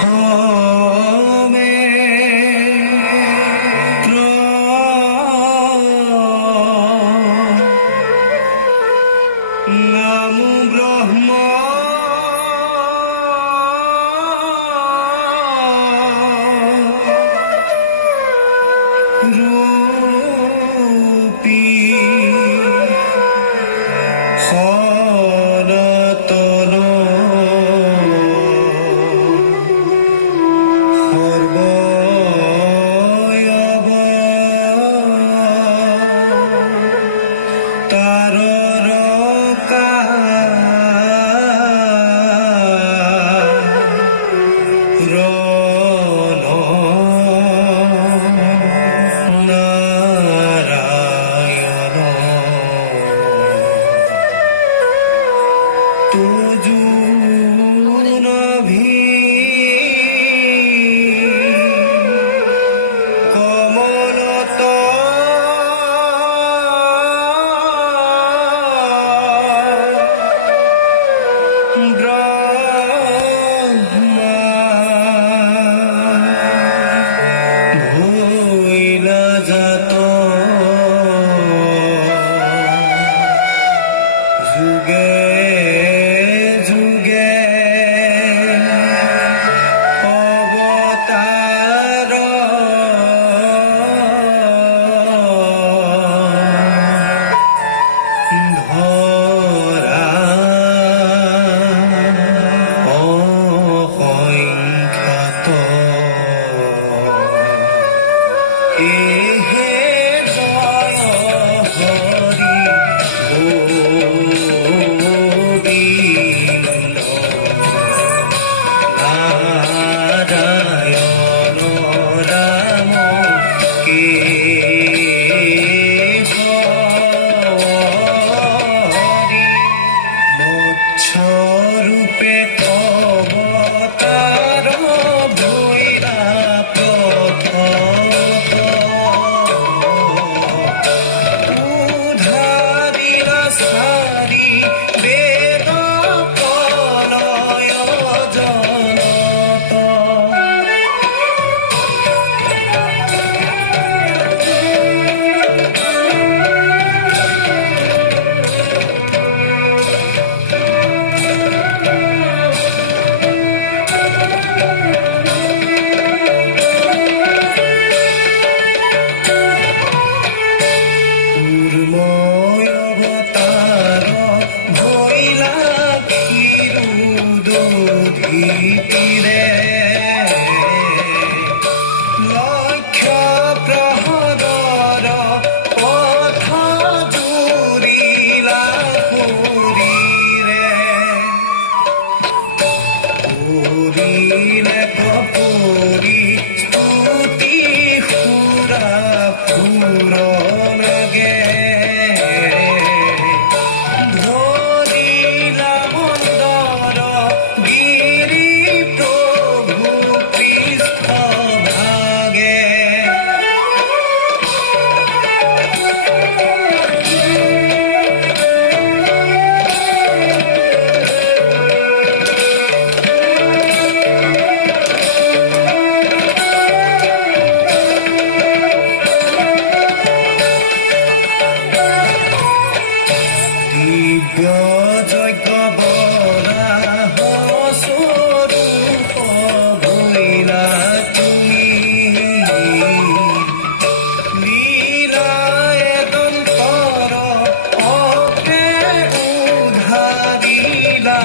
প্রথমে নাম ব্রহ্ম রূপী সনাতন সর্বয়ব তারকা রণ নারায়ণ তুজু নভি কমলত ব্রহ্মা ভুইলা যাত যুগে যুগে অবতার ধরা অসংখ্যাত এহে জয় হৰি গোবিন্দ নারায়ণ রাম কেশরি মৎস্যরূপে অবতার ভৈরা প্রথমত উদ্ধারিলা সারি বেদ কলয় জনত উর্ময় অবতার ভৈলা ক্ষীরোদধিতীরে লক্ষ প্রহরর পথ জুৰিলা পুৰীৰে পুৰিলে কপুৰী স্তুতি সুৰা পুৰণগে ধৰিলা মন্দৰ গিৰি প্ৰভু পৃষ্ঠ ভাগে দিব্য যজ্ঞ বৰাহ স্বৰূপ ভৈলা তুমি লীলায় দন্তৰ অগ্ৰে উদ্ধাৰিলা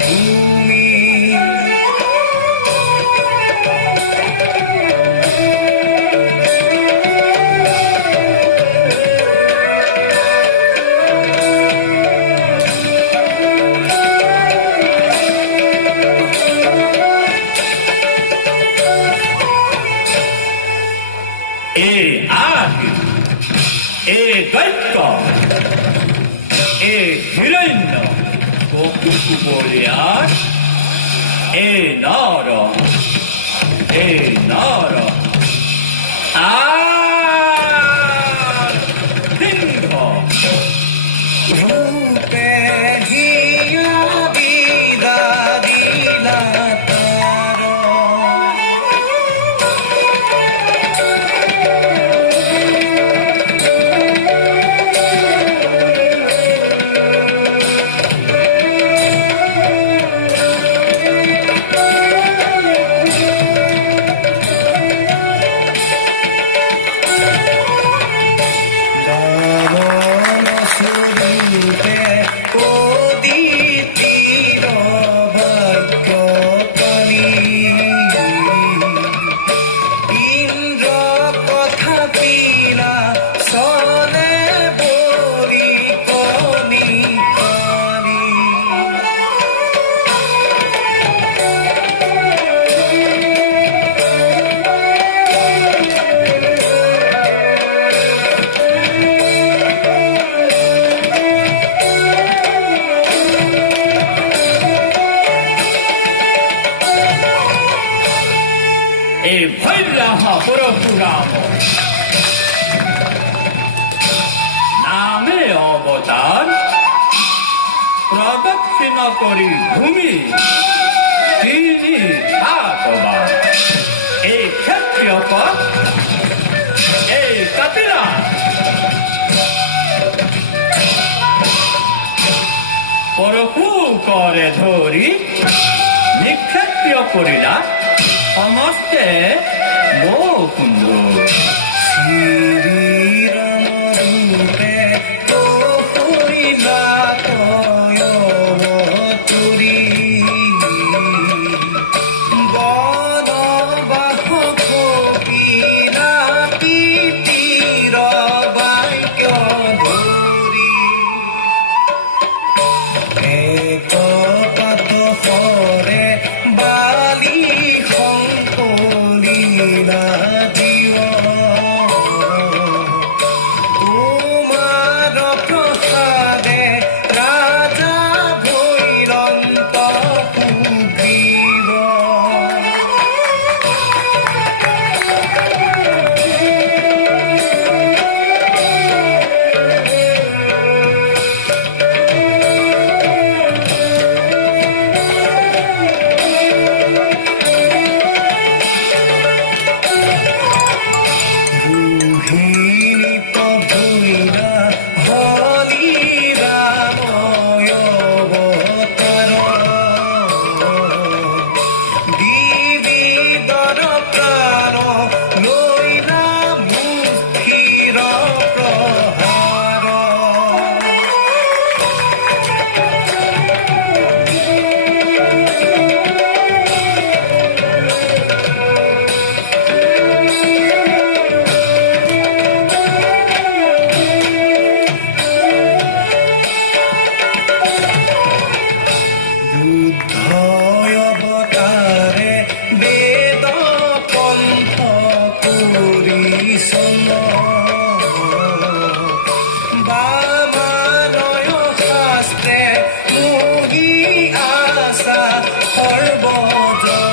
ভূমি এই আহি এই দৈত্য এই হিৰণ্য ককুবলীয়াত এই নৰ সিংহ ৰূপে হিয়া বিদাৰিলা তাৰ এই ভৈৰাহা পৰশুৰাম নামে অৱতাৰ প্ৰদক্ষিণ কৰি ভূমি তিনি সাতবাৰ এই ক্ষত্ৰিয় পথ এই কাপিলা পৰশু কৰে ধৰি নিক্ষত্ৰিয় কৰিলা সমস্তে মুকুন্দ শ্ৰীৰামৰূপে কৰিলা তয় অৱতৰি। বনবাস কপিলা পিতিৰ বাক্য ধৰি। একপাত সৰে বালি শংকলীলা জীৱ। তোমাৰ প্ৰসাদে ৰাজা ভৈৰন্ত সুগ্ৰীৱ। ৰোহিণী পভৈৰা হলি ৰাময় অৱতাৰ। বিবিধৰ প্ৰাণ লৈলা মুষ্টিৰ প্ৰহাৰ। বুদ্ধয় অৱতাৰে বেদ পন্থ পৰিচন্ন। বামানয় শাস্ত্ৰে মোহি আশা সৰ্বজন।